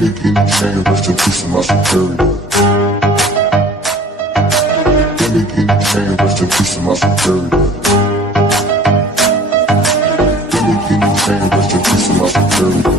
rest in peace to my security. Let me get in the chain, rest in peace to my security. Let me get in the chain, rest in peace to my security.